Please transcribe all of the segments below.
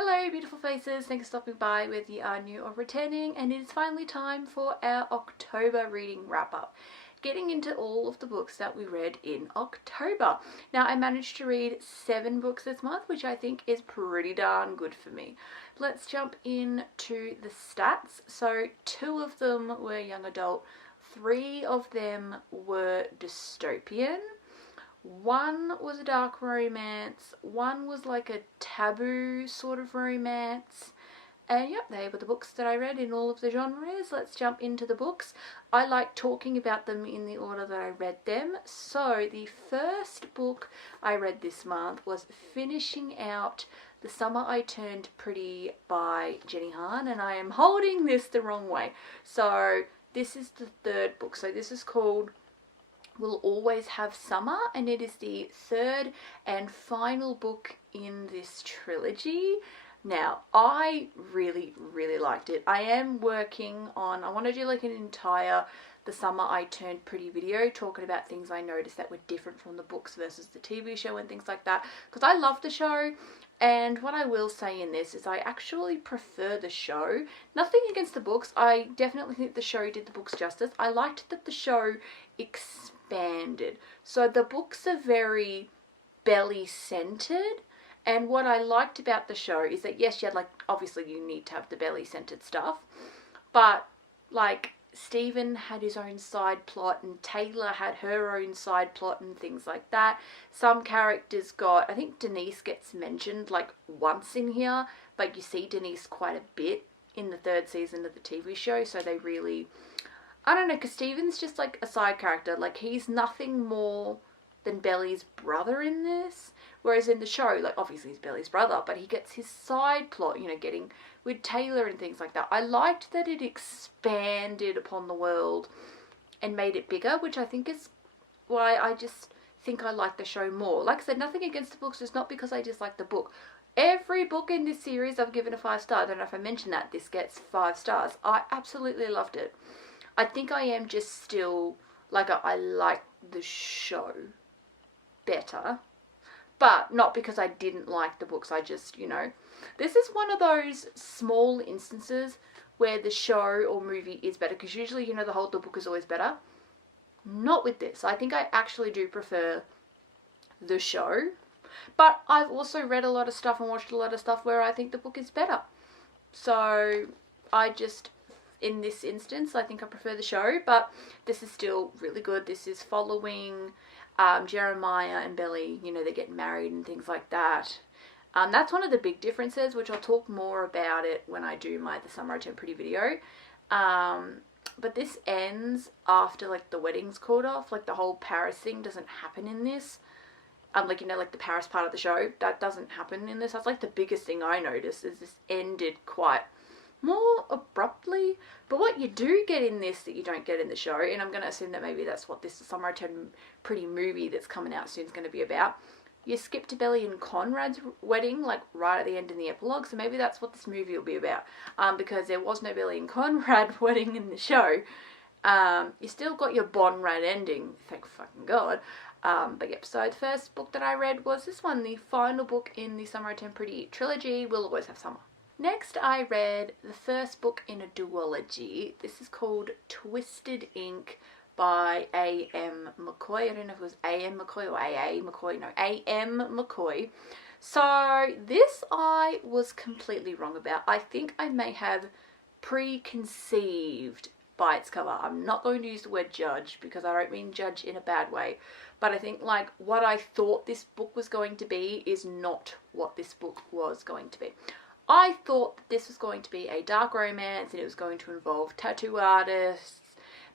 Hello beautiful faces, thanks for stopping by whether you are new or returning, and it is finally time for our October reading wrap up. Getting into all of the books that we read in October. Now I managed to read 7 books this month, which I think is pretty darn good for me. Let's jump into the stats. So 2 of them were young adult, 3 of them were dystopian. 1 was a dark romance, 1 was like a taboo sort of romance, and yep, they were the books that I read in all of the genres. Let's jump into the books. I like talking about them in the order that I read them. So the first book I read this month was finishing out The Summer I Turned Pretty by Jenny Han, and I am holding this the wrong way. So this is the 3rd book. So this is called Will Always Have Summer, and it is the 3rd and final book in this trilogy. Now, I really liked it. I am working on, I want to do like an entire The Summer I Turned Pretty video talking about things I noticed that were different from the books versus the TV show and things like that, because I love the show. And what I will say in this is I actually prefer the show. Nothing against the books. I definitely think the show did the books justice. I liked that the show expanded. So the books are very belly centered. And what I liked about the show is that, yes, you had like, obviously you need to have the belly centered stuff. But like, Stephen had his own side plot and Taylor had her own side plot and things like that. Some characters got, I think Denise gets mentioned like once in here, but you see Denise quite a bit in the 3rd season of the TV show. So they really, I don't know, because Stephen's just like a side character. Like, he's nothing more than Belly's brother in this. Whereas in the show, like, obviously he's Belly's brother, but he gets his side plot, you know, getting with Taylor and things like that. I liked that it expanded upon the world and made it bigger, which I think is why I just think I like the show more. Like I said, nothing against the books. It's not because I dislike the book. Every book in this series I've given a 5 star. I don't know if I mentioned that. This gets 5 stars. I absolutely loved it. I think I am just still, like, I like the show better. But not because I didn't like the books. I just, you know, this is one of those small instances where the show or movie is better. Because usually, you know, the book is always better. Not with this. I think I actually do prefer the show. But I've also read a lot of stuff and watched a lot of stuff where I think the book is better. So I just, in this instance, I think I prefer the show. But this is still really good. This is following Jeremiah and Belly, you know, they get married and things like that. That's one of the big differences, which I'll talk more about it when I do my The Summer I Turned Pretty video. But this ends after, like, the wedding's called off. Like, the whole Paris thing doesn't happen in this. Like, you know, like the Paris part of the show, that doesn't happen in this. That's like the biggest thing I noticed, is this ended quite more abruptly. But what you do get in this that you don't get in the show, and I'm going to assume that maybe that's what this Summer I Turned Pretty movie that's coming out soon is going to be about. You skip to Belly and Conrad's wedding, like right at the end in the epilogue, so maybe that's what this movie will be about. Because there was no Belly and Conrad wedding in the show. You still got your Bonrad ending, thank fucking God. But yep, so the first book that I read was this one, the final book in the Summer I Turned Pretty trilogy, Will Always Have Summer. Next, I read the first book in a duology. This is called Twisted Ink by A.M. McCoy. I don't know if it was A.M. McCoy or A.A. McCoy. No, A.M. McCoy. So this I was completely wrong about. I think I may have preconceived by its cover. I'm not going to use the word judge because I don't mean judge in a bad way. But I think, like, what I thought this book was going to be is not what this book was going to be. I thought that this was going to be a dark romance and it was going to involve tattoo artists.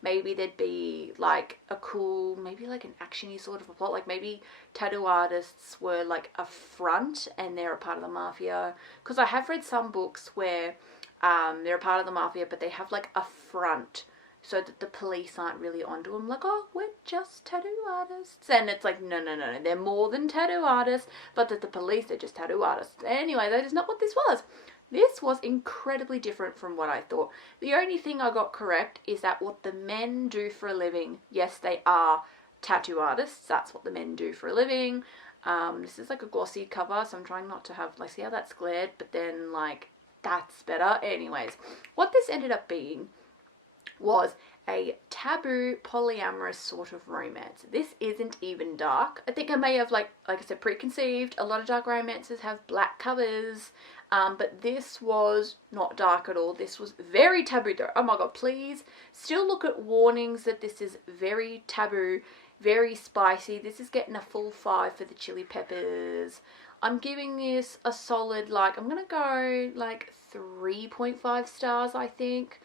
Maybe there'd be like a cool, maybe like an actiony sort of a plot. Like maybe tattoo artists were like a front and they're a part of the mafia. Because I have read some books where they're a part of the mafia but they have like a front so that the police aren't really onto them. Like, oh, we're just tattoo artists. And it's like, no, they're more than tattoo artists, but that the police are just tattoo artists. Anyway, that is not what this was. This was incredibly different from what I thought. The only thing I got correct is that what the men do for a living, yes, they are tattoo artists. That's what the men do for a living. This is like a glossy cover, so I'm trying not to have, like, see how that's glared, but then, like, that's better. Anyways, what this ended up being was a taboo polyamorous sort of romance. This isn't even dark. I think I may have, like I said, preconceived. A lot of dark romances have black covers, but this was not dark at all. This was very taboo though. Oh my god, please still look at warnings that this is very taboo, very spicy. This is getting a full 5 for the chili peppers. I'm giving this a solid, like, I'm gonna go like 3.5 stars, I think.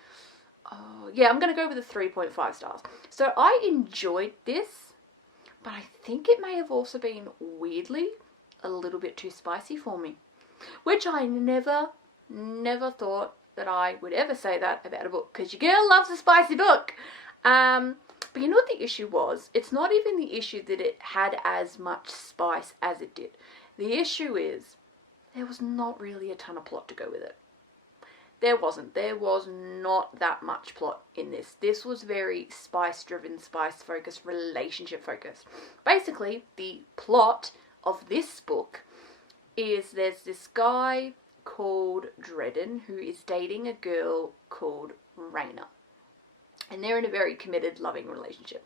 Oh, yeah, I'm going to go with a 3.5 stars. So I enjoyed this, but I think it may have also been, weirdly, a little bit too spicy for me. Which I never thought that I would ever say that about a book, because your girl loves a spicy book. But you know what the issue was? It's not even the issue that it had as much spice as it did. The issue is there was not really a ton of plot to go with it. There was not that much plot in this. This was very spice-driven, spice-focused, relationship-focused. Basically, the plot of this book is there's this guy called Dredden who is dating a girl called Raina. And they're in a very committed, loving relationship.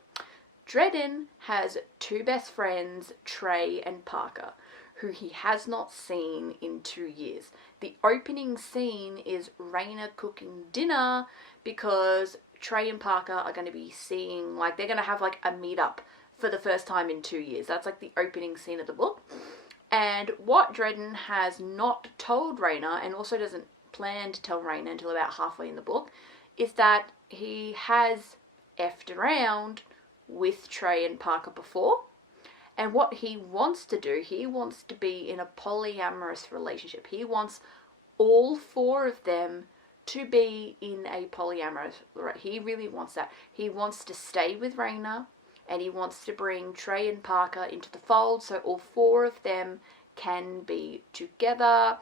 Dredden has 2 best friends, Trey and Parker, who he has not seen in 2 years. The opening scene is Raina cooking dinner because Trey and Parker are going to be seeing, like, they're going to have like a meetup for the first time in 2 years. That's like the opening scene of the book. And what Dredden has not told Raina, and also doesn't plan to tell Raina until about halfway in the book, is that he has effed around with Trey and Parker before. And what he wants to do, he wants to be in a polyamorous relationship. He wants all 4 of them to be in a polyamorous, he really wants that. He wants to stay with Raina, and he wants to bring Trey and Parker into the fold so all 4 of them can be together.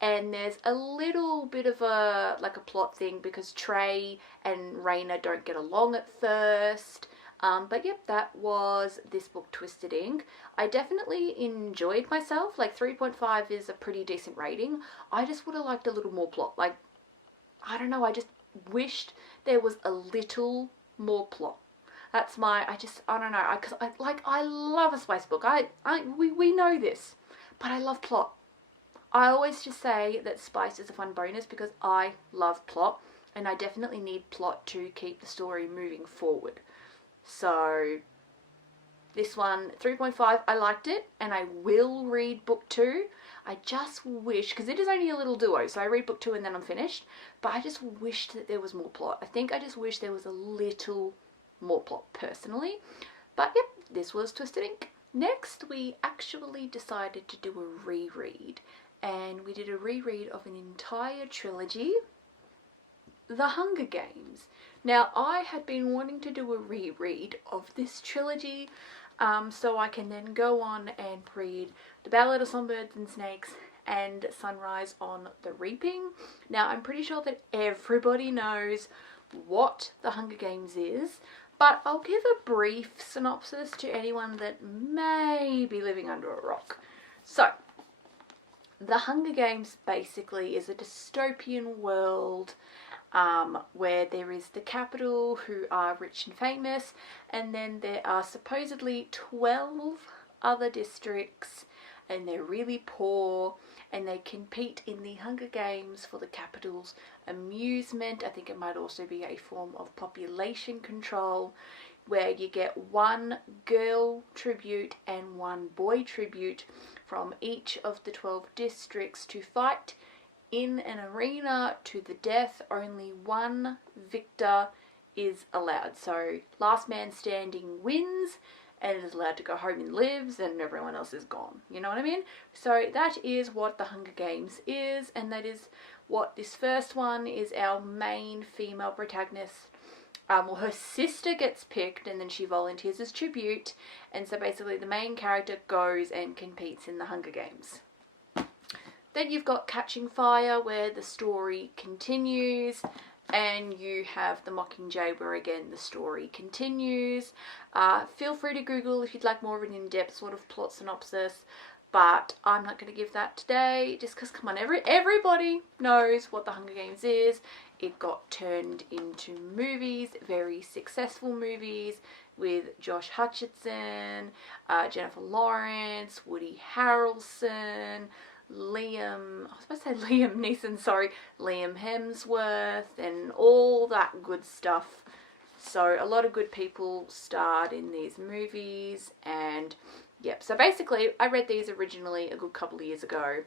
And there's a little bit of a, like, a plot thing because Trey and Raina don't get along at first. But yep, that was this book, Twisted Ink. I definitely enjoyed myself. Like, 3.5 is a pretty decent rating. I just would have liked a little more plot. Like, I don't know, I just wished there was a little more plot. That's my, I don't know, because I love a spice book. We know this, but I love plot. I always just say that spice is a fun bonus because I love plot, and I definitely need plot to keep the story moving forward. So this one, 3.5, I liked it, and I will read book 2. I just wish, because it is only a little duo, so I read book 2 and then I'm finished, but I just wished that there was more plot. I think I just wish there was a little more plot personally. But yep, this was Twisted Ink. Next, we actually decided to do a reread, and we did a reread of an entire trilogy, The Hunger Games. Now, I had been wanting to do a reread of this trilogy, so I can then go on and read The Ballad of Songbirds and Snakes and Sunrise on the Reaping. Now, I'm pretty sure that everybody knows what The Hunger Games is, but I'll give a brief synopsis to anyone that may be living under a rock. So, The Hunger Games basically is a dystopian world where there is the capital, who are rich and famous, and then there are supposedly 12 other districts, and they're really poor, and they compete in the Hunger Games for the capital's amusement. I think it might also be a form of population control, where you get 1 girl tribute and 1 boy tribute from each of the 12 districts to fight in an arena to the death. Only 1 victor is allowed. So last man standing wins and is allowed to go home and lives, and everyone else is gone. You know what I mean? So that is what the Hunger Games is, and that is what this first one is. Our main female protagonist, well, her sister gets picked and then she volunteers as tribute, and so basically the main character goes and competes in the Hunger Games. Then you've got Catching Fire, where the story continues, and you have The Mockingjay, where again the story continues. Feel free to Google if you'd like more of an in-depth sort of plot synopsis, but I'm not going to give that today just because, come on, everybody knows what The Hunger Games is. It got turned into movies, very successful movies, with Josh Hutcherson, Jennifer Lawrence, Woody Harrelson, Liam Hemsworth, and all that good stuff. So a lot of good people starred in these movies, and yep. So basically, I read these originally a good couple of years ago.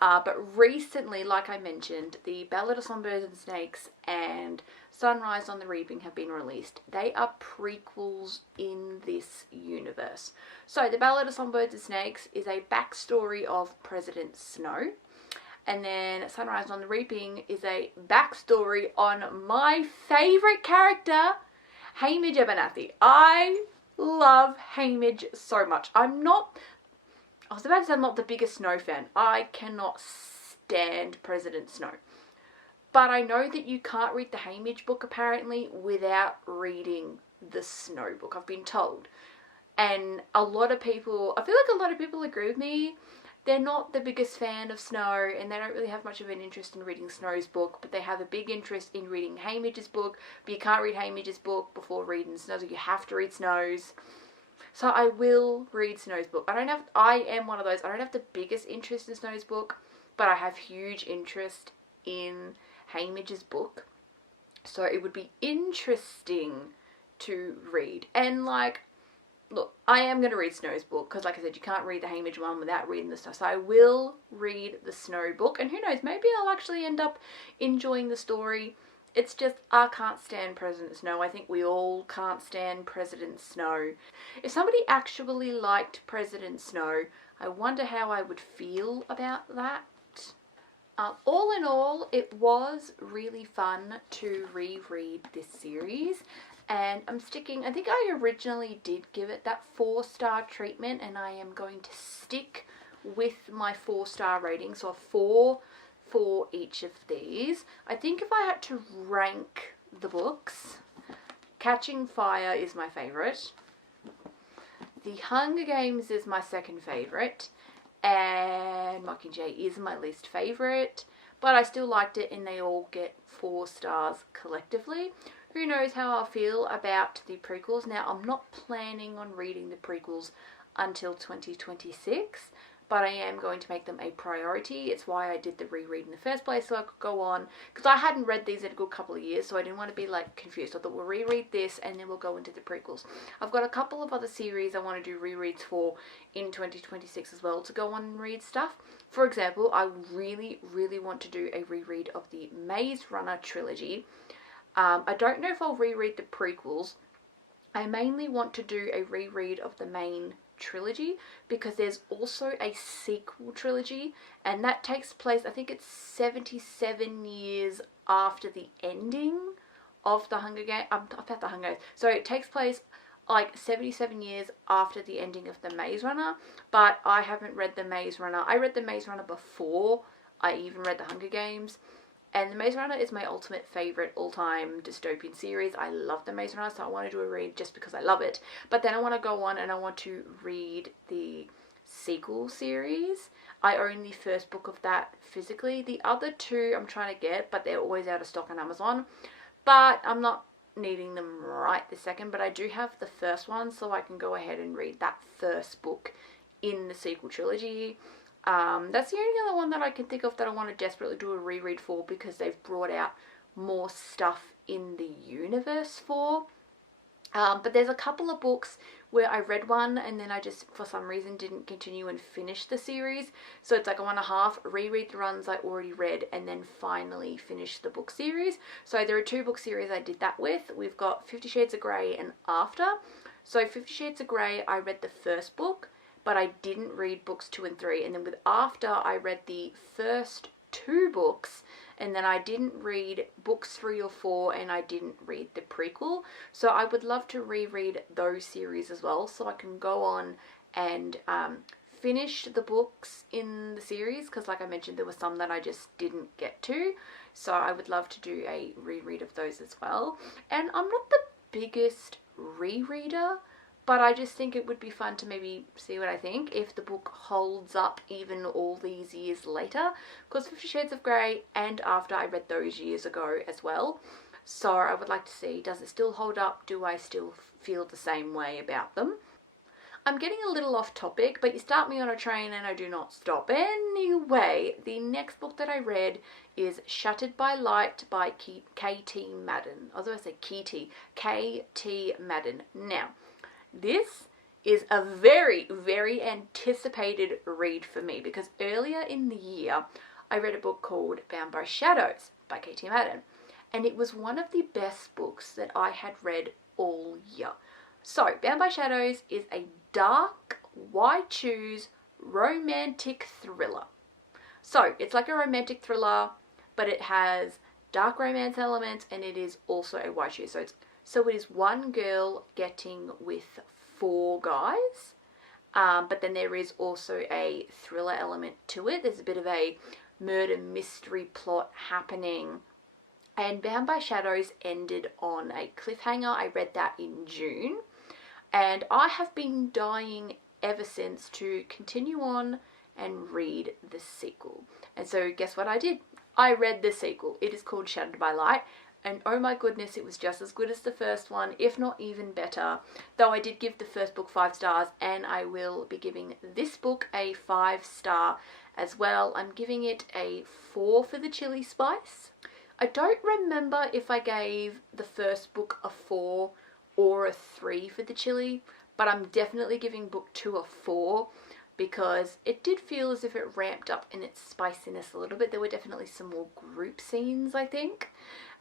But recently, like I mentioned, the Ballad of Songbirds and Snakes and Sunrise on the Reaping have been released. They are prequels in this universe. So the Ballad of Songbirds and Snakes is a backstory of President Snow. And then Sunrise on the Reaping is a backstory on my favourite character, Haymitch Abernathy. I love Haymitch so much. I was about to say I'm not the biggest Snow fan. I cannot stand President Snow. But I know that you can't read the Haymitch book apparently without reading the Snow book, I've been told. And I feel like a lot of people agree with me. They're not the biggest fan of Snow, and they don't really have much of an interest in reading Snow's book, but they have a big interest in reading Haymitch's book. But you can't read Haymitch's book before reading Snow's, so you have to read Snow's. So I will read Snow's book. I am one of those, I don't have the biggest interest in Snow's book, but I have huge interest in Haymitch's book. So it would be interesting to read. And like, look, I am going to read Snow's book, because like I said, you can't read the Haymitch one without reading the stuff. So I will read the Snow book, and who knows, maybe I'll actually end up enjoying the story. It's just, I can't stand President Snow. I think we all can't stand President Snow. If somebody actually liked President Snow, I wonder how I would feel about that. All in all, it was really fun to reread this series. And I think I originally did give it that 4-star treatment, and I am going to stick with my 4-star rating. So a 4 for each of these. I think if I had to rank the books, Catching Fire is my favourite, The Hunger Games is my second favourite, and Mockingjay is my least favourite, but I still liked it, and they all get 4 stars collectively. Who knows how I'll feel about the prequels. Now, I'm not planning on reading the prequels until 2026, but I am going to make them a priority. It's why I did the reread in the first place, so I could go on, because I hadn't read these in a good couple of years, so I didn't want to be like confused. I thought we'll reread this and then we'll go into the prequels. I've got a couple of other series I want to do rereads for in 2026 as well, to go on and read stuff. For example, I really, really want to do a reread of the Maze Runner trilogy. I don't know if I'll reread the prequels. I mainly want to do a reread of the main trilogy, because there's also a sequel trilogy, and that takes place, I think it's 77 years after the ending of the Hunger Games. About the Hunger Games. So it takes place like 77 years after the ending of the Maze Runner, but I haven't read the Maze Runner. I read the Maze Runner before I even read the Hunger Games. And The Maze Runner is my ultimate favourite all-time dystopian series. I love The Maze Runner, so I want to do a read just because I love it. But then I want to go on and I want to read the sequel series. I own the first book of that physically. The other two I'm trying to get, but they're always out of stock on Amazon. But I'm not needing them right this second, but I do have the first one, so I can go ahead and read that first book in the sequel trilogy. That's the only other one that I can think of that I want to desperately do a reread for, because they've brought out more stuff in the universe for. But there's a couple of books where I read one and then I just, for some reason, didn't continue and finish the series. So it's like I want to half reread the runs I already read and then finally finish the book series. So there are 2 book series I did that with. We've got 50 Shades of Grey and After. So 50 Shades of Grey, I read the first book, but I didn't read books 2 and 3. And then with After, I read the first 2 books, and then I didn't read books 3 or 4, and I didn't read the prequel. So I would love to reread those series as well, so I can go on and finished the books in the series because, like I mentioned, there were some that I just didn't get to. So I would love to do a reread of those as well. And I'm not the biggest rereader, but I just think it would be fun to maybe see what I think if the book holds up even all these years later. Because 50 Shades of Grey and After, I read those years ago as well. So I would like to see, does it still hold up? Do I still feel the same way about them? I'm getting a little off topic, but you start me on a train and I do not stop. Anyway, the next book that I read is Shattered by Light by K.T. Madden. I was going to say K.T. Madden. Now, this is a very, very anticipated read for me because earlier in the year, I read a book called Bound by Shadows by K.T. Madden. And it was one of the best books that I had read all year. So, Bound by Shadows is a dark, why choose romantic thriller. So, it's like a romantic thriller, but it has dark romance elements and it is also a why choose. So it is one girl getting with 4 guys, but then there is also a thriller element to it. There's a bit of a murder mystery plot happening. And Bound by Shadows ended on a cliffhanger. I read that in June. And I have been dying ever since to continue on and read the sequel. And so guess what I did? I read the sequel. It is called Shattered by Light. And oh my goodness, it was just as good as the first one, if not even better. Though I did give the first book 5 stars, and I will be giving this book a 5-star as well. I'm giving it a 4 for the chili spice. I don't remember if I gave the first book a 4 or a 3 for the chili, but I'm definitely giving book 2 a 4 because it did feel as if it ramped up in its spiciness a little bit. There were definitely some more group scenes, I think,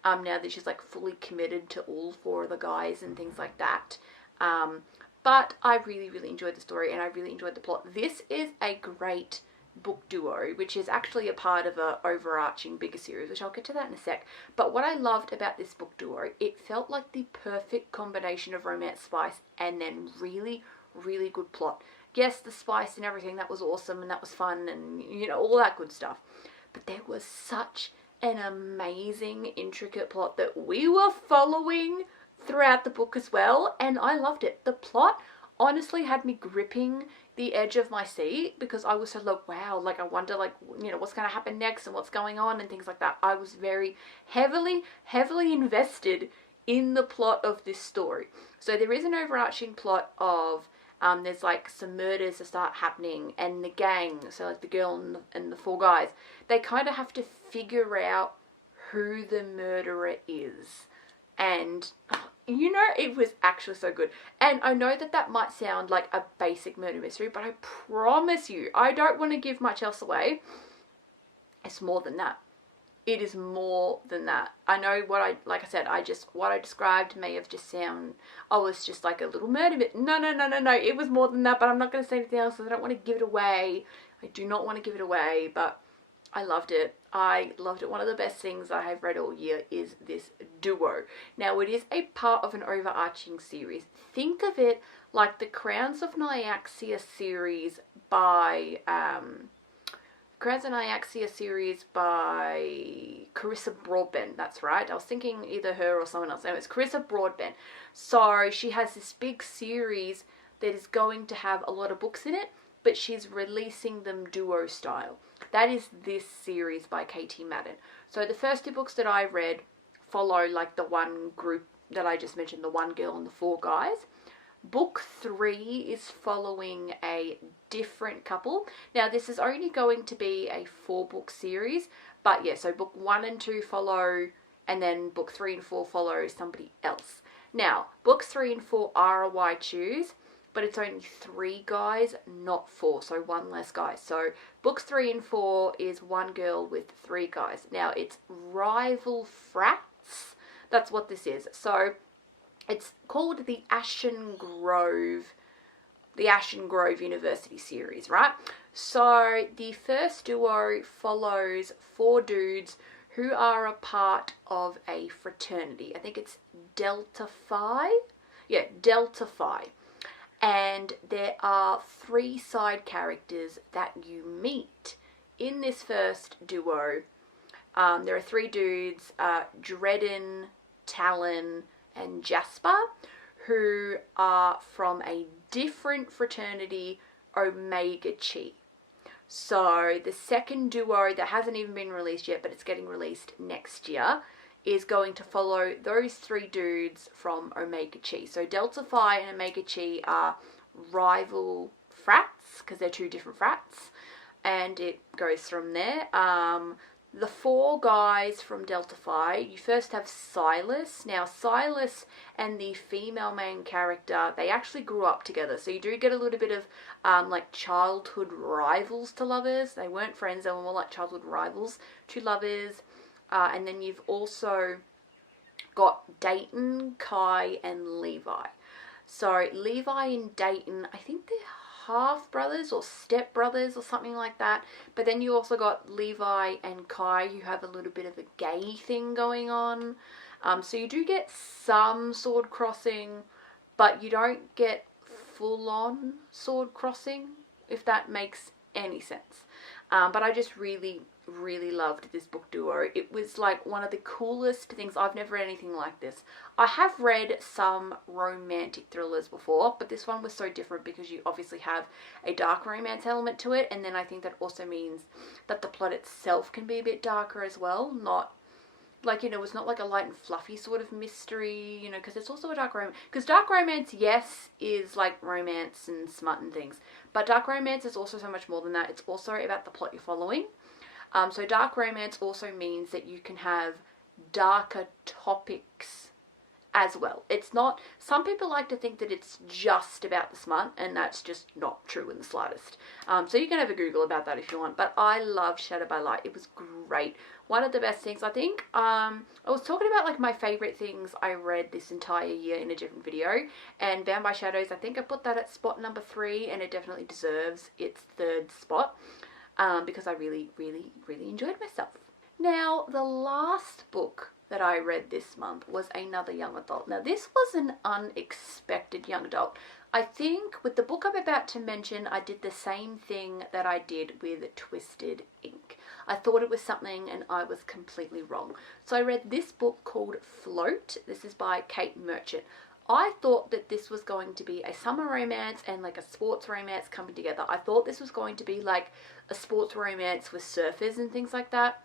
now that she's like fully committed to all 4 of the guys and things like that. But I really, really enjoyed the story and I really enjoyed the plot. This is a great book duo, which is actually a part of a overarching bigger series, which I'll get to that in a sec. But what I loved about this book duo, it felt like the perfect combination of romance spice and then really, really good plot. Yes, the spice and everything, that was awesome and that was fun and, you know, all that good stuff. But there was such an amazing, intricate plot that we were following throughout the book as well, and I loved it. The plot honestly had me gripping the edge of my seat because I was so like, wow, like I wonder, like, you know, what's going to happen next and what's going on and things like that. I was very heavily invested in the plot of this story. So there is an overarching plot of there's like some murders that start happening and the gang, so like the girl and the 4 guys, they kind of have to figure out who the murderer is. And you know, it was actually so good. And I know that that might sound like a basic murder mystery, but I promise you, I don't want to give much else away. It's more than that. It is more than that. I know what what I described may have just sound, oh, it's just like a little murder bit. No. It was more than that, but I'm not going to say anything else because I don't want to give it away. I do not want to give it away, but I loved it. I loved it. One of the best things I have read all year is this duo. Now, it is a part of an overarching series. Think of it like the Crowns of Nyaxia series by Carissa Broadbent. That's right. I was thinking either her or someone else. No, it's Carissa Broadbent. So she has this big series that is going to have a lot of books in it, but she's releasing them duo style. That is this series by K.T. Madden. So the first 2 books that I read follow like the one group that I just mentioned, the one girl and the 4 guys. Book 3 is following a different couple. Now this is only going to be a 4-book series, but yeah, so book 1 and 2 follow, and then book 3 and 4 follow somebody else. Now, books 3 and 4 are a why choose, but it's only 3 guys, not 4, so 1 less guy. So books 3 and 4 is 1 girl with 3 guys. Now it's rival frats. That's what this is. So it's called the Ashen Grove University series, right? So the first duo follows 4 dudes who are a part of a fraternity. I think it's Delta Phi. Yeah, Delta Phi. And there are 3 side characters that you meet in this first duo. There are 3 dudes, Dredden, Talon, and Jasper, who are from a different fraternity, Omega Chi. So the second duo that hasn't even been released yet, but it's getting released next year, is going to follow those 3 dudes from Omega Chi. So Delta Phi and Omega Chi are rival frats, because they're 2 different frats, and it goes from there. The 4 guys from Delta Phi, you first have Silas. Now, Silas and the female main character, they actually grew up together. So you do get a little bit of like childhood rivals to lovers. They weren't friends, they were more like childhood rivals to lovers. And then you've also got Dayton, Kai, and Levi. So Levi and Dayton, I think they're half brothers or step brothers or something like that. But then you also got Levi and Kai, who have a little bit of a gay thing going on. So you do get some sword crossing, but you don't get full on sword crossing, if that makes any sense. But I just really loved this book duo. It was like one of the coolest things. I've never read anything like this. I have read some romantic thrillers before, but this one was so different because you obviously have a dark romance element to it, and then I think that also means that the plot itself can be a bit darker as well. Not like, you know, it's not like a light and fluffy sort of mystery, you know, because it's also a dark romance. Because dark romance, yes, is like romance and smut and things, but dark romance is also so much more than that. It's also about the plot you're following. So dark romance also means that you can have darker topics as well. It's not, some people like to think that it's just about the smut, and that's just not true in the slightest. So you can have a Google about that if you want, but I love Shadow by Light. It was great. One of the best things, I think. I was talking about like my favorite things I read this entire year in a different video, and Bound by Shadows, I think I put that at spot number 3, and it definitely deserves its 3rd spot. Because I really enjoyed myself. Now, the last book that I read this month was another young adult. Now, this was an unexpected young adult. I think with the book I'm about to mention, I did the same thing that I did with Twisted Ink. I thought it was something and I was completely wrong. So I read this book called Float. This is by Kate Merchant. I thought that this was going to be a summer romance and like a sports romance coming together. I thought this was going to be like a sports romance with surfers and things like that.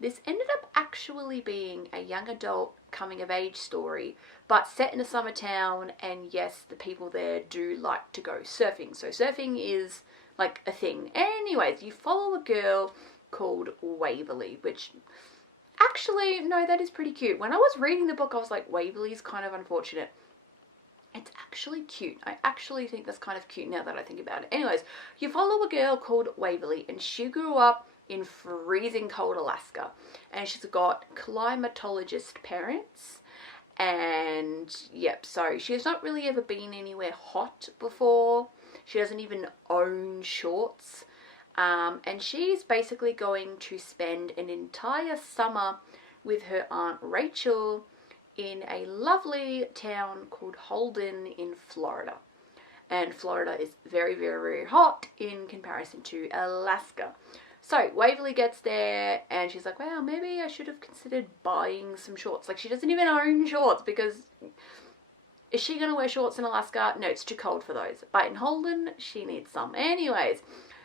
This ended up actually being a young adult coming of age story, but set in a summer town, and yes, the people there do like to go surfing. So surfing is like a thing. Anyways, you follow a girl called Waverly, which actually, no, that is pretty cute. When I was reading the book, I was like, Waverly's kind of unfortunate. It's actually cute. I actually think that's kind of cute now that I think about it. Anyways, you follow a girl called Waverly, and she grew up in freezing cold Alaska, and she's got climatologist parents, and yep, so she's not really ever been anywhere hot before. She doesn't even own shorts, and she's basically going to spend an entire summer with her Aunt Rachel in a lovely town called Holden in Florida. And Florida is very hot in comparison to Alaska. So Waverly gets there and she's like, wow, maybe I should have considered buying some shorts. Like, she doesn't even own shorts, because is she going to wear shorts in Alaska? No, it's too cold for those. But in Holden, she needs some. Anyways,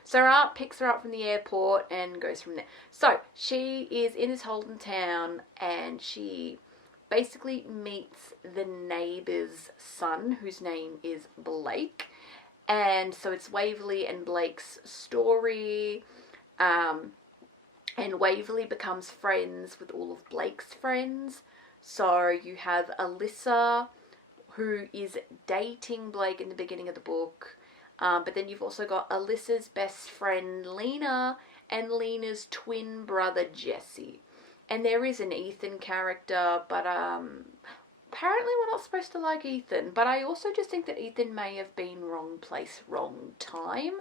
so her aunt picks her up from the airport and goes from there. So she is in this Holden town, and she basically meets the neighbour's son, whose name is Blake. And so it's Waverly and Blake's story. And Waverly becomes friends with all of Blake's friends. So you have Alyssa, who is dating Blake in the beginning of the book. But then you've also got Alyssa's best friend Lena and Lena's twin brother Jesse. And there is an Ethan character, but apparently we're not supposed to like Ethan. But I also just think that Ethan may have been wrong place, wrong time.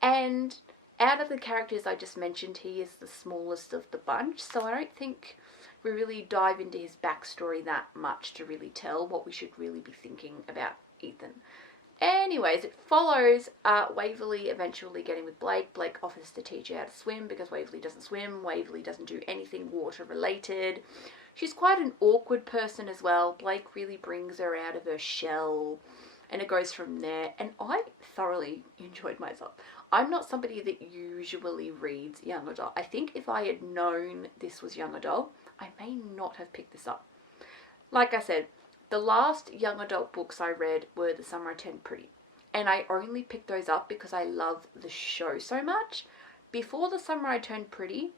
And out of the characters I just mentioned, he is the smallest of the bunch. So I don't think we really dive into his backstory that much to really tell what we should really be thinking about Ethan. Anyways, it follows Waverly eventually getting with Blake. Blake offers to teach her how to swim because Waverly doesn't swim. Waverly doesn't do anything water related. She's quite an awkward person as well. Blake really brings her out of her shell, and it goes from there. And I thoroughly enjoyed myself. I'm not somebody that usually reads young adult. I think if I had known this was young adult, I may not have picked this up. Like I said, the last young adult books I read were The Summer I Turned Pretty. And I only picked those up because I love the show so much. Before The Summer I Turned Pretty,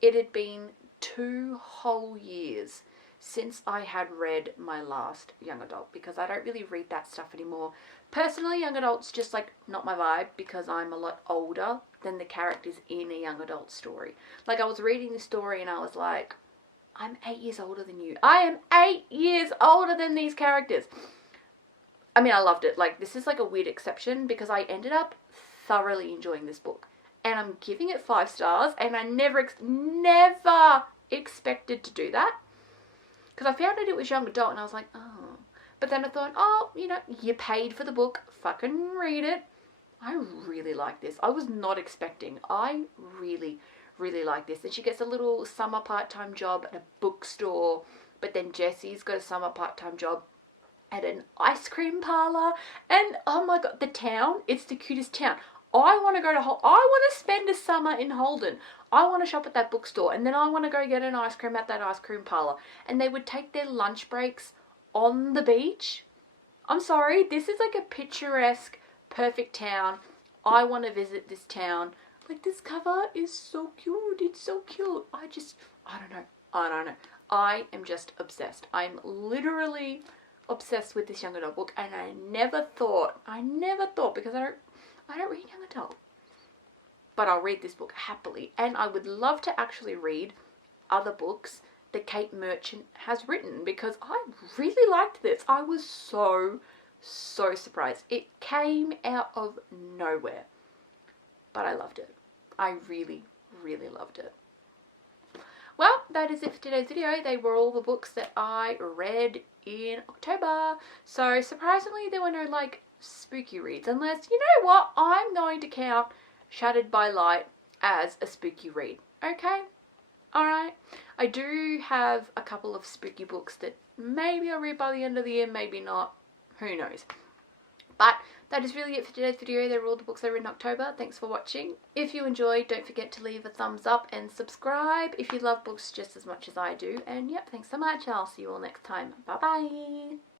it had been 2 whole years since I had read my last young adult, because I don't really read that stuff anymore. Personally, young adult's just like not my vibe because I'm a lot older than the characters in a young adult story. Like, I was reading the story and I was like, I'm 8 years older than you. I am 8 years older than these characters. I mean, I loved it. Like, this is like a weird exception because I ended up thoroughly enjoying this book. And I'm giving it 5 stars, and I never expected to do that. Because I found out it was young adult and I was like, oh. But then I thought, oh, you know, you paid for the book. Fucking read it. I really like this. I was not expecting. I really like this. And she gets a little summer part-time job at a bookstore. But then Jessie's got a summer part-time job at an ice cream parlor. And oh my god, the town, it's the cutest town. I want to go to I want to spend a summer in Holden. I want to shop at that bookstore, and then I want to go get an ice cream at that ice cream parlor. And they would take their lunch breaks on the beach. I'm sorry, this is like a picturesque, perfect town. I want to visit this town. Like, this cover is so cute. It's so cute. I don't know. I am just obsessed. I'm literally obsessed with this young adult book, and I never thought, because I don't read young adult, but I'll read this book happily. And I would love to actually read other books that Kate Merchant has written, because I really liked this. I was so surprised. It came out of nowhere, but I loved it. I really loved it. Well, that is it for today's video. They were all the books that I read in October. So surprisingly, there were no like spooky reads, unless, you know what, I'm going to count Shattered by Light as a spooky read. Okay? Alright. I do have a couple of spooky books that maybe I'll read by the end of the year, maybe not. Who knows? But that is really it for today's video. They were all the books I read in October. Thanks for watching. If you enjoyed, don't forget to leave a thumbs up and subscribe if you love books just as much as I do. And yep, thanks so much. I'll see you all next time. Bye bye.